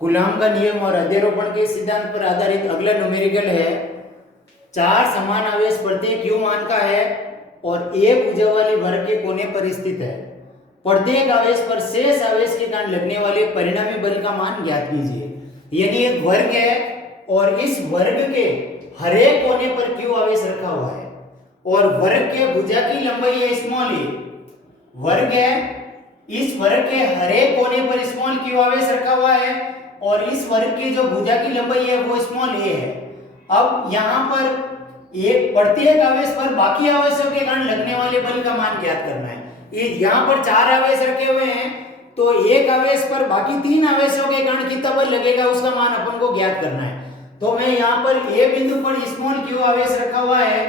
Coulomb का नियम और अध्यारोपण के सिद्धांत पर आधारित अगला न्यूमेरिकल है। 4 समान आवेश प्रत्येक q मान का है और एक ऊर्जा वाले वर्ग के कोने पर स्थित है। प्रत्येक आवेश पर शेष आवेश के कारण लगने वाले परिणामी बल का मान ज्ञात कीजिए। यानी एक वर्ग है और इस वर्ग के हर एक कोने पर q आवेश रखा हुआ है और वर्ग के भुजा की लंबाई है स्मॉल a। वर्ग है, इस वर्ग के हर एक कोने पर स्मॉल q आवेश रखा हुआ है और इस वर्ग की जो भुजा की लंबाई है वो स्मॉल a है। अब यहाँ पर एक प्रत्येक आवेश पर बाकी आवेशों के कारण लगने वाले बल का मान ज्ञात करना है। यहाँ पर 4 आवेश रखे हुए हैं तो एक आवेश पर बाकी 3 आवेशों के कारण कितना बल लगेगा उसका मान अपन को ज्ञात करना है। तो मैं यहाँ पर a बिंदु पर स्मॉल q आवेश रखा हुआ है,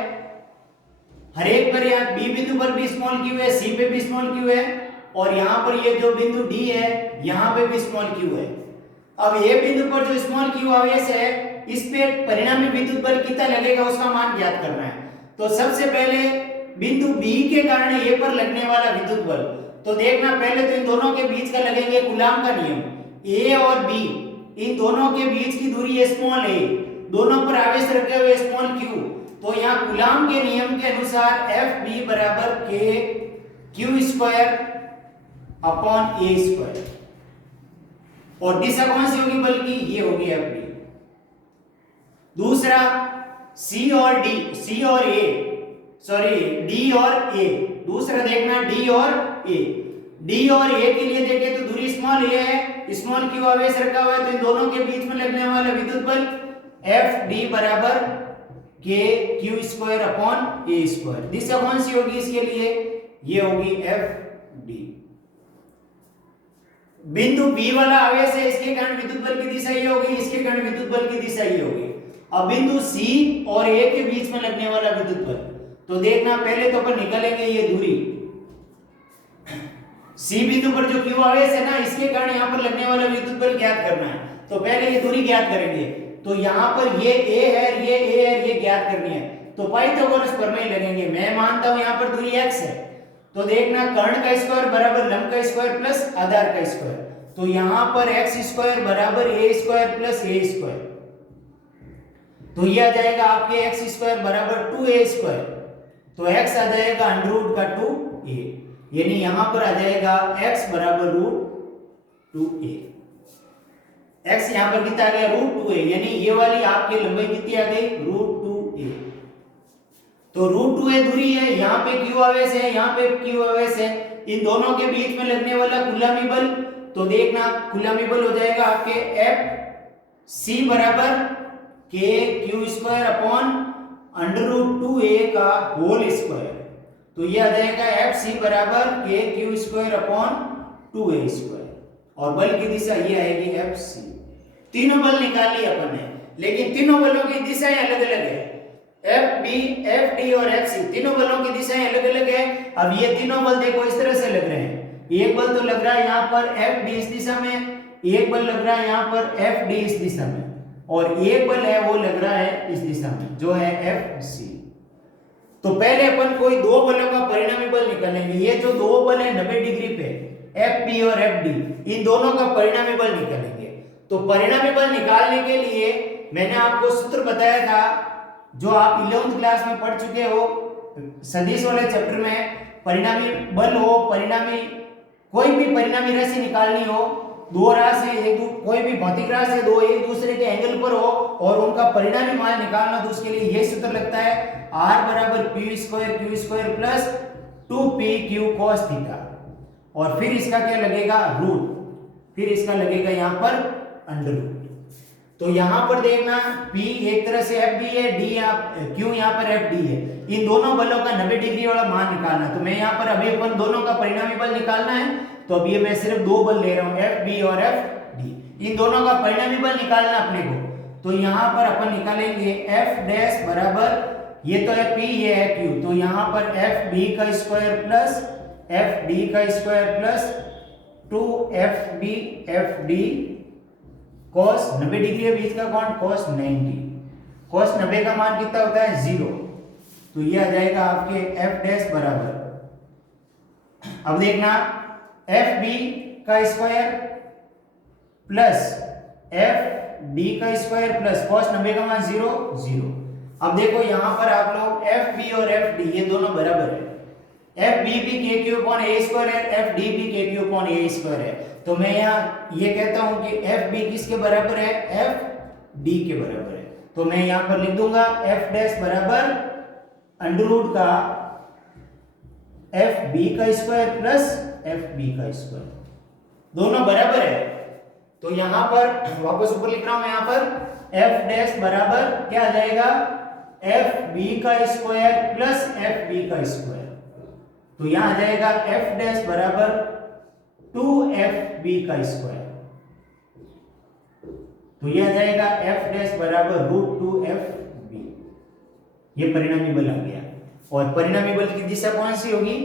हर एक पर यहाँ b बिंदु पर भी स्मॉल q है, c पे भी स्मॉल q है और यहाँ पर ये जो बिंदु d है यहाँ पे भी स्मॉल q है। अब a बिंदु पर जो स्मॉल q आवेश है इस पे परिणामी विद्युत बल कितना लगेगा उसका मान ज्ञात करना है। तो सबसे पहले बिंदु b के कारण a पर लगने वाला विद्युत बल, तो देखना पहले तो इन दोनों के बीच का लगेंगे कूलॉम का नियम। a और b इन दोनों के बीच की दूरी है स्मॉल a, दोनों पर आवेश रखे हुए स्मॉल q। तो यहाँ कूलॉम के नियम के अनुसार FB बराबर k q square upon a square और दिशा कौन सी होगी बल की, ये होगी FB। दूसरा D और A, दूसरा देखना D और A के लिए देखें तो दूरी स्मॉल a है, स्मॉल q आवेश रखा हुआ है तो इन दोनों के बीच में लगने वाला विद्युत बल FD बराबर k q square upon a square. दिशा कौन सी होगी इसके लिए, ये होगी FD। बिंदु B वाला आवेश है, इसके कारण विद्युत बल की दिशा ये होगी, इसके कारण विद्युत बल की दिशा ये होगी। अब बिंदु C और A के बीच में लगने वाला विद्युत बल, तो देखना पहले तो अपन निकालेंगे ये दूरी। C बिंदु पर जो Q आवेश है ना इसके कारण यहाँ पर लगने वाला विद्युत बल ज्ञात करना है, तो पहले ये दूरी ज्ञात करेंगे। तो यहाँ पर ये A है, ये ज्ञात करनी है तो पाइथागोरस प्रमेय लगेंगे। मैं मानता हूं यहाँ पर दूरी x है, तो देखना कर्ण का स्क्वायर बराबर लंब का स्क्वायर प्लस आधार का स्क्वायर, तो यहाँ पर x स्क्वायर बराबर a square plus a square, तो ये आ जाएगा आपके x स्क्वायर बराबर 2a स्क्वायर, तो x आ जाएगा अंडर रूट का 2a, यानी यहां पर आ जाएगा x बराबर रूट 2a। x यहां पर कितना आ गया रूट 2a, यानी ये वाली आपकी लंबाई कितनी आ गई रूट 2a। तो रूट 2a दूरी है, यहाँ पे q आवेश है, यहाँ पे q आवेश है, इन दोनों के बीच में लगने वाला कूलॉमी बल, तो देखना कूलॉमी बल हो जाएगा आपके F c बराबर k q square upon under root 2a का होल स्क्वायर, तो ये आ जाएगा FC बराबर k q square upon 2a square और बल की दिशा ये आएगी FC। तीनों बल निकाल लिए अपन ने, लेकिन तीनों बलों की दिशाएं अलग अलग है। FB, FD और FC तीनों बलों की दिशाएं अलग अलग है। अब ये तीनों बल देखो इस तरह से लग रहे हैं, एक बल तो लग रहा है यहाँ पर FB इस दिशा में, एक बल लग रहा है यहाँ पर FD इस दिशा में और एक बल है वो लग रहा है इस दिशा में जो है FC। तो पहले अपन कोई दो बलों का परिणामी बल निकालेंगे। ये जो दो बल है 90 डिग्री पे FB और FD, इन दोनों का परिणामी बल निकालेंगे। तो परिणामी बल निकालने के लिए मैंने आपको सूत्र बताया था जो आप 11th क्लास में पढ़ चुके हो, सदिश वाले चैप्टर में परिणामी बल हो, परिणामी कोई भी परिणामी राशि निकालनी हो, दो राशि कोई भी भौतिक राशि दो एक दूसरे के एंगल पर हो और उनका परिणामी मान निकालना, तो उसके लिए यह सूत्र लगता है R बराबर p square q square plus 2pq cos theta और फिर इसका क्या लगेगा रूट, फिर इसका लगेगा यहाँ पर अंडर रूट। तो यहाँ पर देखना p एक तरह से FB है, q यहाँ पर FD है, इन दोनों बलों का 90 डिग्री वाला मान निकालना। तो मैं यहाँ पर अभी अपन दोनों का परिणामी बल निकालना है, तो अभी मैं सिर्फ दो बल ले रहा हूँ FB और FD, इन दोनों का परिणामी बल निकालना अपने को। तो यहाँ पर अपन निकालेंगे F डैश बराबर ये तो है P, ये है Q, तो यहाँ पर FB का स्क्वायर प्लस FD का square plus 2FB FD cos 90 degree है बीच का कौन cos 90, cos 90 का मान कितना होता है 0, तो ये आ जाएगा आपके F डैश बराबर, अब देखना FB का स्क्वायर प्लस एफ डी का स्क्वायर प्लस कॉस 90 का मान 0 0। अब देखो यहां पर आप लोग एफ बी और एफ डी ये दोनों बराबर है, एफ बी भी के क्यू अपॉन ए स्क्वायर है, एफ डी भी के क्यू अपॉन ए स्क्वायर है। तो मैं यहां ये कहता हूं कि एफ बी किसके बराबर है, एफ डी के बराबर है। तो मैं यहां पर लिख दूंगा एफ डैश बराबर अंडर रूट का एफ बी का स्क्वायर प्लस एफ बी का स्क्वायर, दोनों बराबर है। तो यहां पर वापस ऊपर लिख रहा हूं मैं, यहां पर एफ डैश बराबर क्या आ जाएगा, एफ बी का स्क्वायर प्लस एफ बी का स्क्वायर। तो यहां आ जाएगा एफ डैश बराबर 2fb का स्क्वायर। तो यह आ जाएगा एफ डैश बराबर √2fb। ये परिणामी बल आ गया। और परिणामी बल की दिशा कौन सी होगी,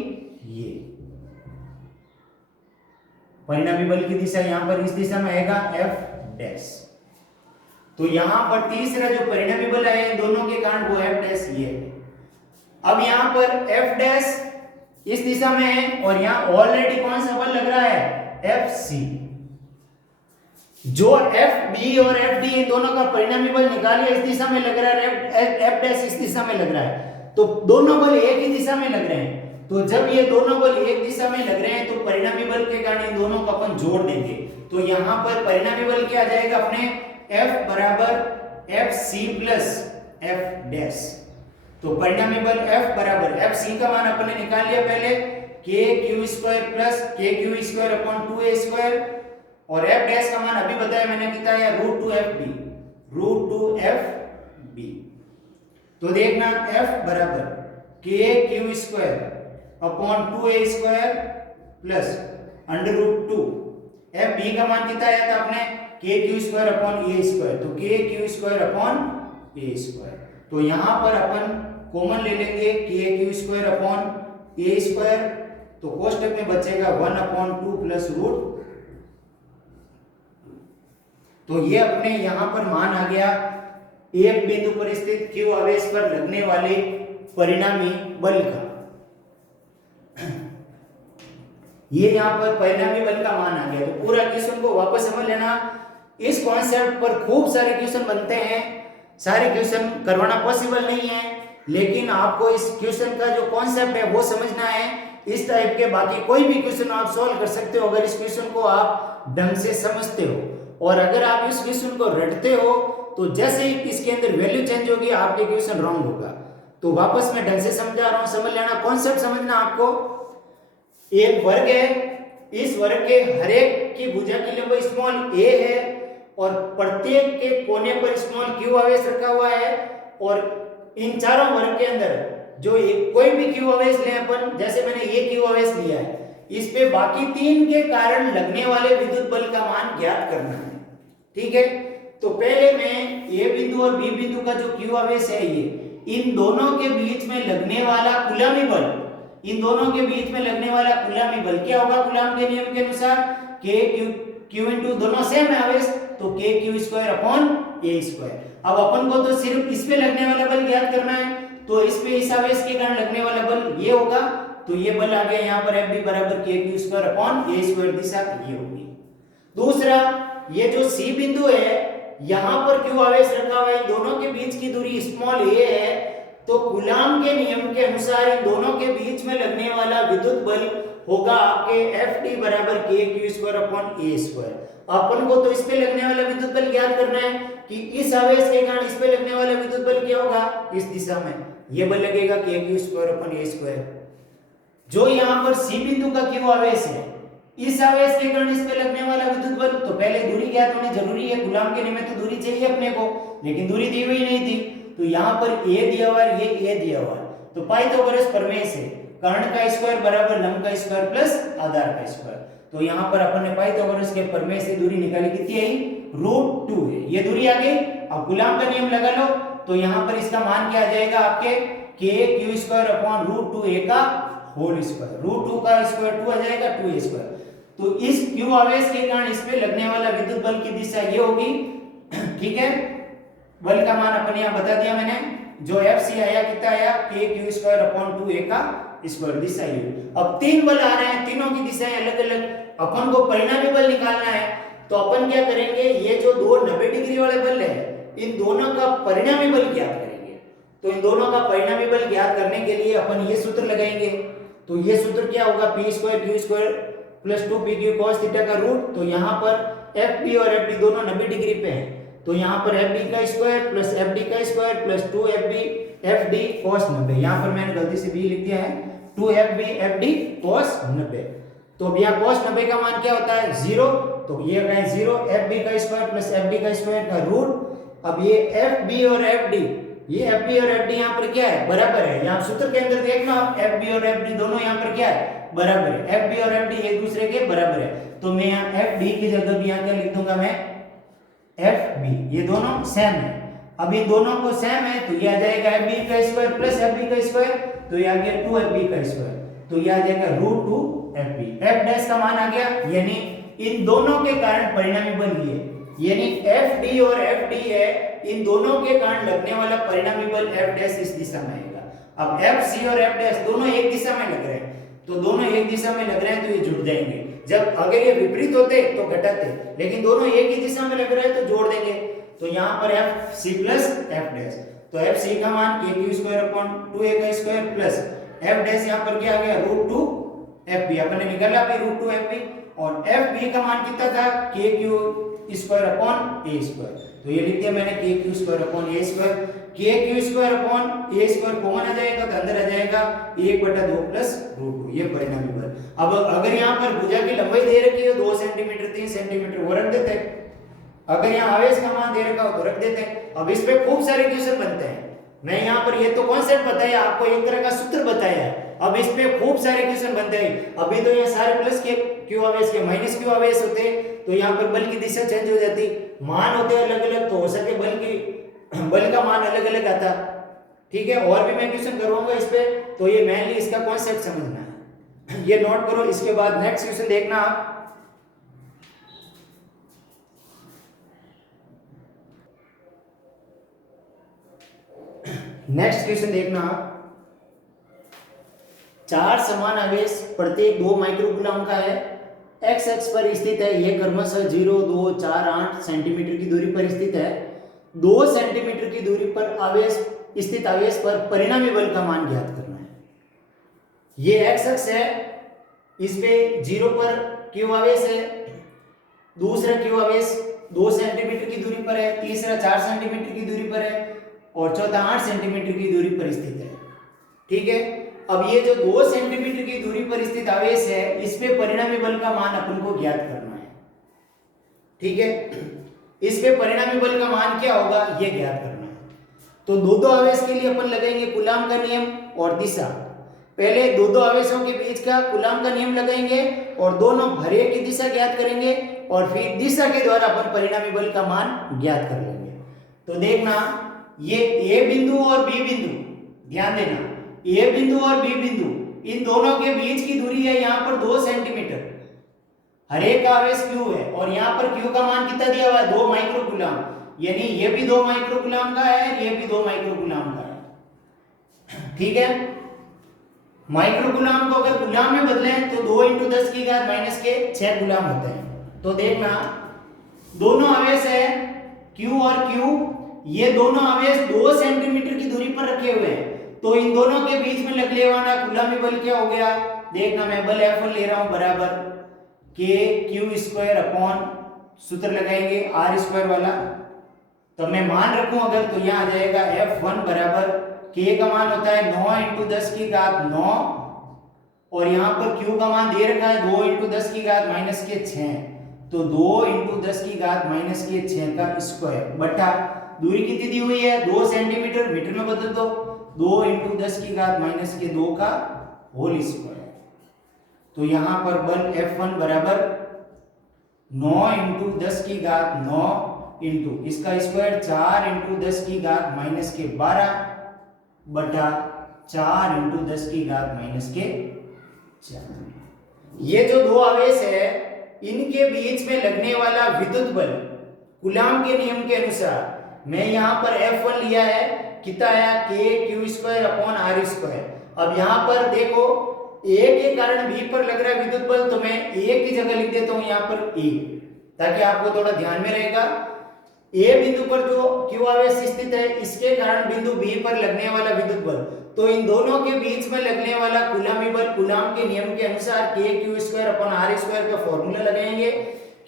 ये परिणामी बल की दिशा यहां पर इस दिशा में आएगा एफ डैश। तो यहां पर तीसरा जो परिणामी बल आया इन दोनों के कारण वो एफ डैश ये है। अब यहां पर एफ डैश इस दिशा में है और यहां ऑलरेडी कौन सा बल लग रहा है, एफ सी। जो एफ बी और एफ डी इन दोनों का परिणामी बल निकालिए, इस दिशा में लग रहा है, एफ डैश इस दिशा में लग रहा है। तो दोनों बल एक ही दिशा में लग रहे हैं। तो जब ये दोनों बल एक दिशा में लग रहे हैं तो परिणामी बल के कारण इन दोनों को अपन जोड़ देंगे। तो यहां पर परिणामी बल क्या आ जाएगा अपने, F बराबर F C plus F dash. तो परिणामी बल F बराबर एफ सी का मान अपन ने निकाल लिया पहले, के क्यू स्क्वायर प्लस के Q square upon 2a square, और एफ डैश का मान अभी बताया मैंने कितना है, √2fb। तो देखना F बराबर K Q square upon 2a square plus √2, F B का मान कितना आया था आपने, K Q square upon A square. तो K Q square upon A square. तो यहां पर अपन कॉमन ले लेंगे K Q square upon A square. तो कोष्टक में बचेगा 1/2 प्लस √। तो ये अपने यहां पर मान आ गया एक बिंदु पर स्थित q आवेश पर लगने वाले परिणामी बल का। ये यहां पर परिणामी बल का मान आ गया। तो पूरा क्वेश्चन को वापस समझ लेना। इस कॉन्सेप्ट पर खूब सारे क्वेश्चन बनते हैं, सारे क्वेश्चन करवाना पॉसिबल नहीं है, लेकिन आपको इस क्वेश्चन का जो कॉन्सेप्ट है वो समझना है। इस टाइप के बाकी कोई भी क्वेश्चन आप सॉल्व कर सकते हो अगर इस क्वेश्चन को आप ढंग से समझते हो। और अगर आप इस क्वेश्चन को रटते हो तो जैसे ही इसके अंदर वैल्यू चेंज होगी आपके क्वेश्चन रॉन्ग होगा। तो वापस मैं ढंग से समझा रहा हूं, समझ लेना, कॉन्सेप्ट समझना। आपको एक वर्ग है, इस वर्ग के हर एक की भुजा की लंबाई स्मॉल a है और प्रत्येक के कोने पर स्मॉल q आवेश रखा हुआ है। और इन चारों वर्ग के अंदर जो कोई भी q आवेश लें अपन, जैसे मैंने ये q आवेश लिया है, इस पे बाकी तीन के कारण लगने वाले विद्युत बल का मान ज्ञात करना है। ठीक है, तो पहले मैं ए बिंदु और बी बिंदु का जो q आवेश है ये, इन दोनों के बीच में लगने वाला कूलम्बी बल, इन दोनों के बीच में लगने वाला कूलम्बी बल क्या होगा कूलम्ब के नियम के अनुसार, k q इनटू दोनों सेम है आवेश, तो k q square upon a square. अब अपन को तो सिर्फ इस पे लगने वाला बल ज्ञात करना है, तो इस पे इस आवेश के कारण लगने वाला बल ये होगा। तो ये बल आ गया यहाँ पर Fb बराबर K Q square upon A square, दिशा ये होगी। दूसरा, ये जो सी बिंदु है यहाँ पर क्यू आवेश रखा हुआ है, दोनों के बीच की दूरी स्मॉल a है, तो कूलम्ब के नियम के अनुसार इन दोनों के बीच में लगने वाला विद्युत बल होगा आपके Fd बराबर K Q square upon A square. अपन को तो इस पे लगने वाला विद्युत बल ज्ञात करना है कि इस आवेश के कारण इस पे लगने वाला विद्युत बल क्या होगा, इस दिशा में ये बल लगेगा के Q square upon A square. जो यहाँ पर सी बिंदु का क्यू आवेश है, इस आवेश के कारण इस पे लगने वाला विद्युत बल, तो पहले दूरी ज्ञात होनी जरूरी है। कूलम्ब के नियम में तो दूरी चाहिए अपने को, लेकिन दूरी दी हुई नहीं थी। तो यहाँ पर a दिया हुआ है, ये a दिया हुआ है, तो पाइथागोरस प्रमेय से कर्ण का स्क्वायर बराबर लंब का स्क्वायर प्लस आधार का स्क्वायर। तो यहाँ पर अपन ने पाइथागोरस के प्रमेय से दूरी निकाली, कितनी आई, √2 है, ये दूरी आ गई। अब कूलम्ब का नियम लगा लो, तो यहाँ पर इसका मान क्या आ जाएगा आपके के क्यू स्क्वायर अपॉन √2a का होल स्क्वायर। √2 का स्क्वायर 2 आ जाएगा, 2a स्क्वायर। तो इस क्यू आवेश के कारण इस पे लगने वाला विद्युत बल की दिशा ये होगी। ठीक है, बल का मान अपन यहाँ बता दिया मैंने, जो Fc आया कितना आया, के क्यू स्क्वायर अपॉन 2a का स्क्वायर, दिशा ये। अब तीन बल आ रहे हैं, तीनों की दिशाएं अलग अलग, अपन को परिणामी बल निकालना है। तो अपन क्या करेंगे, ये जो दो 90 डिग्री वाले बल है इन दोनों का परिणामी बल ज्ञात करेंगे। तो इन दोनों का परिणामी बल ज्ञात करने के लिए अपन ये सूत्र लगाएंगे। तो ये सूत्र क्या होगा, P square Q square plus 2pq cos theta का रूट। तो यहाँ पर एफ पी और एफ डी दोनों 90 डिग्री पे हैं, तो यहाँ पर एफ बी का स्क्वायर प्लस एफ डी का स्क्वायर प्लस 2fb cos 90। यहाँ पर मैंने गलती से बी लिख दिया है, 2fb cos 90। तो अब यहाँ cos 90 का मान क्या होता है 0, तो ये हो गया 0 fb का स्क्वायर प्लस fd का स्क्वायर का रूट। अब ये fb और fd, ये fb और fd यहाँ पर क्या है, बराबर है। यहाँ सूत्र के अंदर देखना आप, fb और fd दोनों यहाँ पर क्या है, बराबर है। fb और fd एक दूसरे के बराबर है, तो मैं यहाँ fd की जगह भी यहाँ क्या लिख दूंगा मैं, fb, ये दोनों सेम है। अब इन दोनों को सेम है तो ये आ जाएगा fb का स्क्वायर प्लस fb का स्क्वायर, तो ये आ गया 2fb का स्क्वायर, तो ये आ जाएगा रूट 2fb। f डैश का मान आ गया, यानी इन दोनों के कारण परिणामी बल ये, यानी fd और fd है, इन दोनों के कारण लगने वाला परिणामी बल f डैश इस दिशा में आएगा। अब fc और f डैश दोनों एक दिशा में लग रहे हैं, तो दोनों एक दिशा में लग रहे हैं तो ये जुड़ जाएंगे। जब अगर ये विपरीत होते तो घटाते, लेकिन दोनों एक ही दिशा में लग रहे हैं तो जोड़ देंगे। तो यहाँ पर fc प्लस f डैश, तो fc का मान kq स्क्वायर अपॉन 2a का स्क्वायर प्लस f डैश यहाँ पर क्या आ गया रूट 2fb, अपन ने निकाला भी रूट 2fb, और fb का मान कितना था kq square upon a square, तो ये लिख दिया मैंने kq square upon a square. kq square upon a square common आ जाएगा तो अंदर आ जाएगा 1/2 प्लस रूट 2, ये परिणामी बल। अब अगर यहाँ पर भुजा की लंबाई दे रखी है 2 सेंटीमीटर 3 सेंटीमीटर, वो रख देते हैं। अगर यहाँ आवेश का मान दे रखा हो तो रख देते हैं। अब इस पे खूब सारे क्वेश्चन बनते हैं। मैं यहाँ पर ये तो कॉन्सेप्ट बताया आपको, एक तरह का सूत्र बताया है, अब इस पे खूब सारे क्वेश्चन बनते हैं। अभी तो यहाँ सारे प्लस के क्यू आवेश के माइनस क्यू आवेश होते हैं, तो यहाँ पर बल की दिशा चेंज हो जाती, मान होते अलग अलग, तो हो सके बल का मान अलग अलग आता। ठीक है, और भी मैं क्वेश्चन करवाऊंगा इस पे, तो ये मेनली इसका कॉन्सेप्ट समझना है, ये नोट करो। इसके बाद नेक्स्ट क्वेश्चन देखना आप, नेक्स्ट क्वेश्चन देखना आप, चार समान आवेश प्रत्येक 2 माइक्रोकूलम का है, एक्स अक्ष पर स्थित है, यह क्रमशः 0, 2, 4, 8 सेंटीमीटर की दूरी पर स्थित है। 2 सेंटीमीटर की दूरी पर आवेश स्थित आवेश पर परिणामी बल का मान ज्ञात करना है। ये एक्स अक्ष है, इस पे 0 पर क्यू आवेश है, दूसरा क्यू आवेश 2 सेंटीमीटर की दूरी पर है, तीसरा 4 सेंटीमीटर की दूरी पर है, और चौथा 8 सेंटीमीटर की दूरी पर स्थित है। ठीक है, अब ये जो 2 सेंटीमीटर की दूरी पर स्थित आवेश है, इस पे परिणामी बल का मान अपन को ज्ञात करना है। ठीक है, इस पे परिणामी बल का मान क्या होगा ये ज्ञात करना है। तो दो आवेश के लिए अपन लगाएंगे कूलाम का नियम और दिशा। पहले दो आवेशों के बीच का कूलाम का नियम लगाएंगे और दोनों भरे की दिशा ज्ञात करेंगे, और फिर दिशा के द्वारा अपन परिणामी बल का मान ज्ञात कर लेंगे। तो देखना, ये ए बिंदु और बी बिंदु, ध्यान देना, ए बिंदु और बी बिंदु, इन दोनों के बीच की दूरी है यहाँ पर 2 सेंटीमीटर, हर एक का आवेश क्यू है, और यहाँ पर क्यू का मान कितना दिया हुआ है 2 माइक्रोकूलम, यानी ये भी 2 माइक्रोकूलम का है, ये भी 2 माइक्रोकूलम का है। ठीक है, माइक्रोकूलम को अगर कूलम में बदलें तो 2 × 10 की घात -6 कूलम होते हैं। तो देखना, दोनों आवेश है क्यू और क्यू, ये दोनों आवेश 2 सेंटीमीटर की दूरी पर रखे हुए हैं, तो इन दोनों के बीच में लगने वाला कूलमी बल क्या हो गया, देखना, मैं बल F1 ले रहा हूं बराबर kq स्क्वायर अपॉन, सूत्र लगाएंगे r स्क्वायर वाला, तो मैं मान रखूं अगर, तो यहां आ जाएगा F1 बराबर k का मान होता है 9 × 10 की घात 9, और यहां पर q का मान दे रखा है 2 × 10 की घात -6, तो 2 × 10 की घात -6 का स्क्वायर बटा दूरी कितनी दी हुई है 2 सेंटीमीटर, मीटर में बदल दो, 2 × 10 की घात -2 का होल स्क्वायर। तो यहां पर बल F1 बराबर 9 × 10 की घात 9 इंटू इसका स्क्वायर 4 × 10 की घात -12 बटा 4 × 10 की घात -4। ये जो दो आवेश है, इनके बीच में लगने वाला विद्युत बल कूलम के नियम के अनुसार मैं यहाँ पर F1 लिया है, कितना आया kq square upon r square. अब यहाँ पर देखो, A के कारण B पर लग रहा है विद्युत बल, तो मैं A की जगह लिख देता हूँ यहाँ पर A, ताकि आपको थोड़ा ध्यान में रहेगा। ए बिंदु पर जो q आवेश स्थित है, इसके कारण बिंदु बी पर लगने वाला विद्युत बल, तो इन दोनों के बीच में लगने वाला कूलम्बी बल कूलम्ब के नियम के अनुसार k(q²/r² का फॉर्मूला लगाएंगे।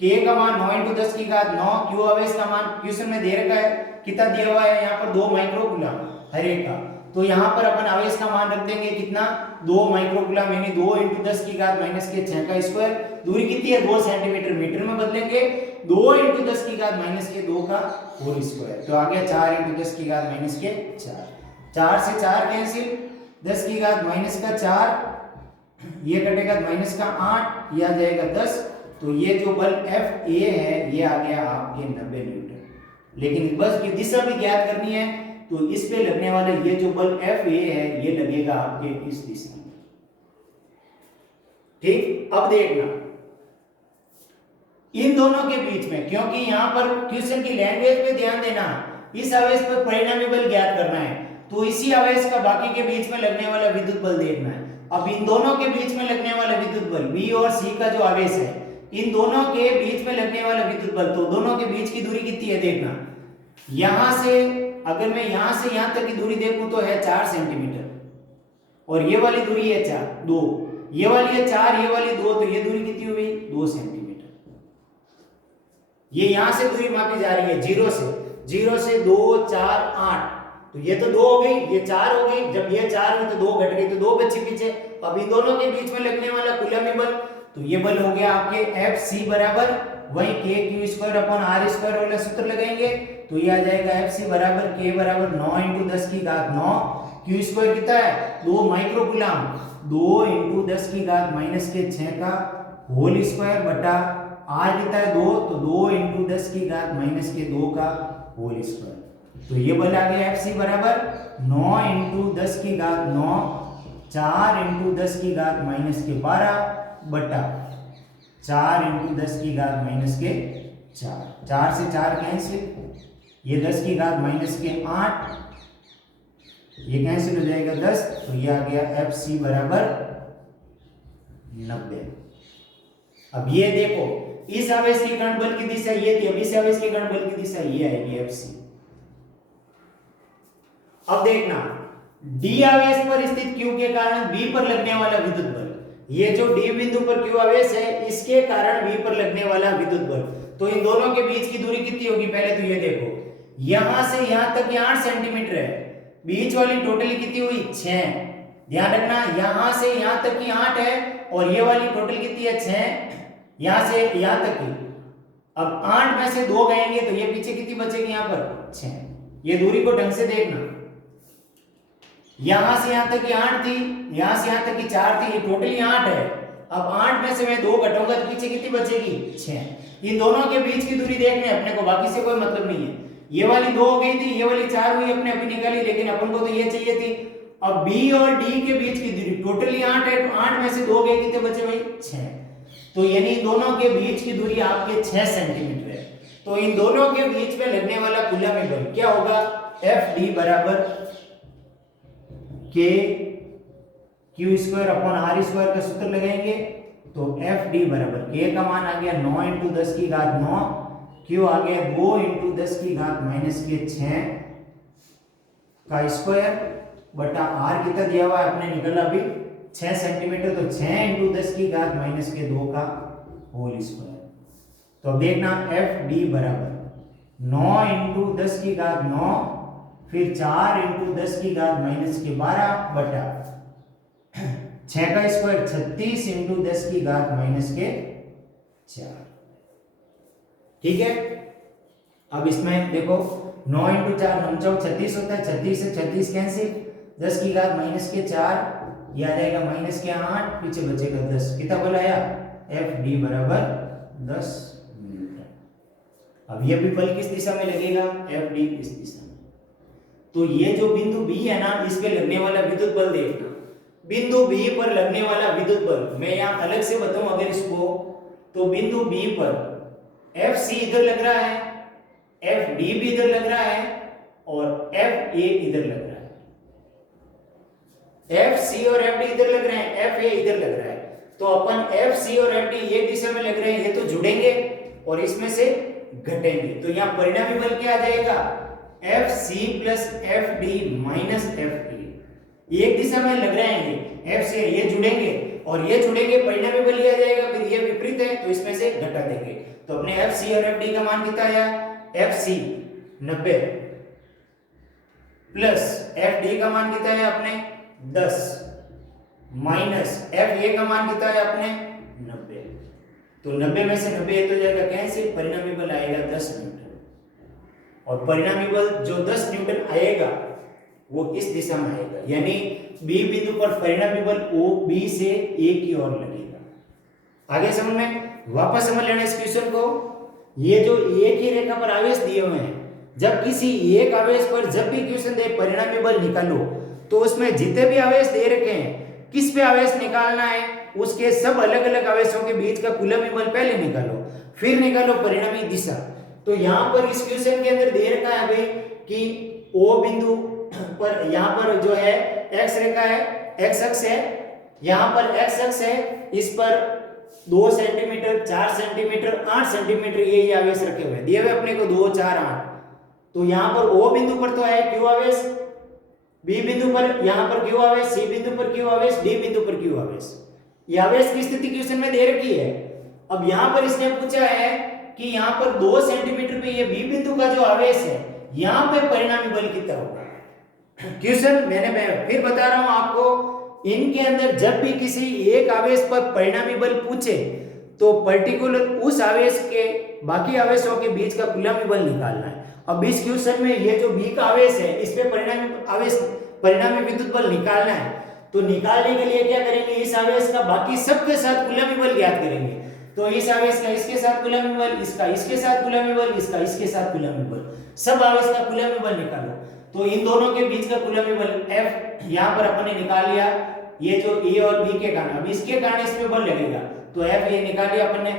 k का मान 9 × 10 की घात 9, q आवेश का मान क्वेश्चन में दे रखा है, कितना दिया हुआ है यहाँ पर 2 माइक्रो कूलम्ब हर एक का, तो यहाँ पर अपन आवेश का मान रख देंगे कितना 2 माइक्रो कूलम्ब, यानी 2 × 10 की घात -6 का स्क्वायर। दूरी कितनी है 2 सेंटीमीटर, मीटर में बदलेंगे 2 × 10 की घात -2 का होल स्क्वायर, तो आ गया 4 × 10 की घात -4। 4 से 4 कैंसिल, 10 की घात -4, ये कटेगा -8, ये आ जाएगा 10। तो ये जो बल F A है ये आ गया आपके 90 न्यूटन। लेकिन बस की दिशा भी ज्ञात करनी है, तो इस पे लगने वाला ये जो बल F A है ये लगेगा आपके इस दिशा में। ठीक, अब देखना इन दोनों के बीच में, क्योंकि यहां पर क्वेश्चन की लैंग्वेज पे ध्यान देना, इस आवेश पर परिणामी बल ज्ञात करना है, तो इसी आवेश का बाकी के बीच में लगने वाला विद्युत बल देखना है। अब इन दोनों के बीच में लगने वाला विद्युत बल B और C का जो आवेश है, इन दोनों के बीच में लगने वाला विद्युत बल, तो दोनों के बीच की दूरी कितनी है देखना। यहां से अगर मैं यहां से यहां तक की दूरी देखूं तो है 4 सेंटीमीटर, और ये वाली दूरी है 2, ये वाली है 4, ये वाली 2, तो ये दूरी कितनी हुई 2 सेंटीमीटर। ये यहां से दूरी मापी जा रही है 0 से 2 4 8, तो ये तो 2 हो गई, ये 4 हो गई, जब ये 4 हुई तो 2 घट गई, तो 2 बची पीछे। अब इन दोनों के बीच में लगने वाला कूलम्बी बल, तो ये बल हो गया आपके Fc बराबर वही k(q²/r² वाला सूत्र लगाएंगे, तो ये आ जाएगा Fc बराबर k बराबर 9 × 10 की घात 9, q² कितना है 2 माइक्रो कूलम्ब, 2 × 10 की घात -6 का होल स्क्वायर बटा r कितना है 2, तो 2 × 10 की घात -2 का होल स्क्वायर। तो ये बल आ गया Fc बराबर 9 × 10 की घात 9, 4 × 10 की घात -12 बटा 4 × 10 की घात -4, 4 से 4 कैंसिल, ये 10 की घात -8, ये कैंसिल हो जाएगा 10, तो ये आ गया Fc बराबर 90। अब ये देखो इस आवेश की गण बल की दिशा ये थी, अब इस आवेश की गण बल की दिशा ये आएगी Fc। अब देखना D आवेश पर स्थित Q के कारण B पर लगने वाला विद्युत बल, ये जो D बिंदु पर Q आवेश है इसके कारण B पर लगने वाला विद्युत बल, तो इन दोनों के बीच की दूरी कितनी होगी पहले तो ये देखो, यहां से यहां तक ये 8 सेंटीमीटर है, बीच वाली टोटली कितनी हुई 6, ध्यान रखना यहां से यहां तक की 8 है और ये वाली टोटल कितनी है 6, यहां से यहां तक की। अब 8 में से 2 गएंगे तो ये पीछे कितनी बचेगी यहां पर 6। ये दूरी को ढंग से देखना, यहां से यहां तक की 8 थी, यहां से यहां तक की 4 थी, ये टोटली 8 है। अब 8 में से मैं 2 घटाऊंगा तो पीछे कितनी बचेगी 6। इन दोनों के बीच की दूरी देखनी है अपने को, बाकी से कोई मतलब नहीं है। ये वाली 2 हो गई थी, ये वाली 4 हुई, अपने अपनी निकाली, लेकिन अपन को तो ये चाहिए थी। अब B और D के बीच की दूरी टोटली 8 है, तो 8 में से 2 गए, कितने बचे भाई 6, तो यानी दोनों के बीच की दूरी आपके 6 सेंटीमीटर है। तो इन दोनों के बीच में लगने वाला कूलम्बी बल क्या होगा, FD बराबर k(q²/r² का सूत्र लगाएंगे, तो FD बराबर k का मान आ गया 9 × 10 की घात 9, q आ गया 2 × 10 की घात -6 का स्क्वायर बटा r कितना दिया हुआ है अपने निकला अभी 6 सेंटीमीटर, तो 6 × 10 की घात -2 का होल स्क्वायर। तो अब देखना FD बराबर 9 × 10 की घात 9, फिर 4 × 10 की घात -12 बटा 6 का स्क्वायर 36 × 10 की घात -4। ठीक है, अब इसमें देखो 9 × 4 9 × 36 होता है, 36 से 36 कैंसिल, 10 की घात -4, ये आ जाएगा -8, पीछे बचेगा 10, कितना बल आया FD बराबर 10 न्यूटन। अब ये भी बल किस दिशा में लगेगा, FD इस दिशा में। तो ये जो बिंदु B है ना, इस पे लगने वाला विद्युत बल देखना, बिंदु B पर लगने वाला विद्युत बल मैं यहां अलग से बताऊं अगर इसको, तो बिंदु B पर FC इधर लग रहा है, FD भी इधर लग रहा है और FA इधर लग रहा है, FC और FD इधर लग रहे हैं, FA इधर लग रहा है। तो अपन FC और FD एक दिशा में लग रहे हैं, ये तो जुड़ेंगे और इसमें से घटेंगे। तो यहाँ परिणामी बल क्या आ जाएगा, FC plus FD minus FE। एक दिशा में लग रहे हैं F से ये जुड़ेंगे और ये जुड़ेंगे, परिणामी बल ये आ जाएगा, फिर ये विपरीत है तो इसमें से घटा देंगे। तो अपने FC और FD का मान कितना आया, FC 90 प्लस FD का मान कितना है अपने 10 माइनस FA का मान कितना है अपने 90। तो 90 में से 90 तो जाएगा कैसे, परिणामी बल आएगा 10 न्यूटन, और परिणामी बल जो 10 न्यूटन आएगा वो इस दिशा में आएगा, यानी B बिंदु पर परिणामी बल OB से A की ओर लगेगा। आगे समझ में, वापस समझ लेना इस क्वेश्चन को। ये जो एक ही रेखा पर आवेश दिए हुए हैं, जब किसी एक आवेश पर जब भी क्वेश्चन दे परिणामी बल निकालो, तो उसमें जितने भी आवेश दे रखे हैं, किस पे आवेश निकालना है, उसके सब अलग अलग आवेशों के बीच का कूलम्ब बल पहले निकालो, फिर निकालो परिणामी दिशा। तो यहाँ पर इस क्वेश्चन के अंदर दे रखा है भाई कि O बिंदु पर यहाँ पर जो है x रेखा है, x अक्ष है, यहाँ पर x अक्ष है, इस पर 2 सेंटीमीटर, 4 सेंटीमीटर, 8 सेंटीमीटर ये आवेश रखे हुए हैं, दिए हुए अपने को 2, 4, 8। तो यहाँ पर O बिंदु पर तो है Q आवेश, B बिंदु पर यहाँ पर Q आवेश, C बिंदु पर Q आवेश, D बिंदु पर Q आवेश। ये आवेश की स्थिति क्वेश्चन में दे रखी है। अब यहाँ पर इसने पूछा है कि यहाँ पर 2 सेंटीमीटर पे ये B बिंदु का जो आवेश है, यहाँ पे परिणामी बल कितना होगा। क्वेश्चन मैं फिर बता रहा हूं आपको, इनके अंदर जब भी किसी एक आवेश पर परिणामी बल पूछे तो पर्टिकुलर उस आवेश के बाकी आवेशों के बीच का कूलम्ब बल निकालना है। अब इस क्वेश्चन में ये जो B का आवेश है, इस पे परिणामी विद्युत बल निकालना है। तो निकालने के लिए क्या करेंगे, इस आवेश का बाकी सबके साथ कूलम्ब बल ज्ञात करेंगे। तो इस आवेश का इसके साथ कूलम्ब बल, इसका इसके साथ कूलम्ब बल, इसका इसके साथ कूलम्ब बल, सब आवेश का कूलम्ब बल निकालो। तो इन दोनों के बीच का कूलम्ब बल F यहाँ पर अपन ने निकाल लिया, ये जो A और B के कारण, अब इसके कारण इस पे बल लगेगा, तो F ये निकाल लिया अपन ने।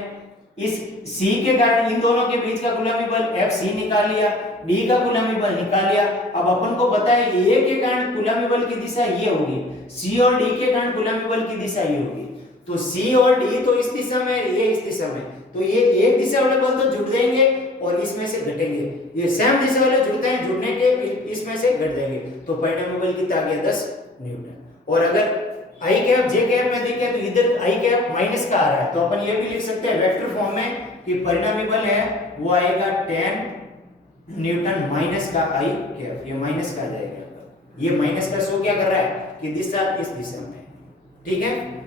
इस C के कारण इन दोनों के बीच का कूलम्ब बल FC निकाल लिया, D का कूलम्ब बल निकाल लिया। अब अपन को पता है A के कारण कूलम्ब बल की दिशा ये होगी, C और D के कारण कूलम्ब बल की दिशा ये होगी। तो C और D तो इस दिशा में, ये इस दिशा में, तो ये एक दिशा वाले बल तो जुड़ जाएंगे और इसमें से घटेंगे, ये सेम दिशा वाले जुड़ते हैं, जुड़ने के इसमें से घट जाएंगे। तो परिणामी बल कितना आ गया 10 न्यूटन। और अगर I कैप J कैप में देखें तो इधर I कैप माइनस का आ रहा है, तो अपन ये भी लिख सकते हैं वेक्टर फॉर्म में कि परिणामी बल है वो आएगा 10 न्यूटन माइनस का I कैप, ये माइनस का आ जाएगा। ये माइनस का शो क्या कर रहा है कि दिशा इस दिशा में, ठीक है।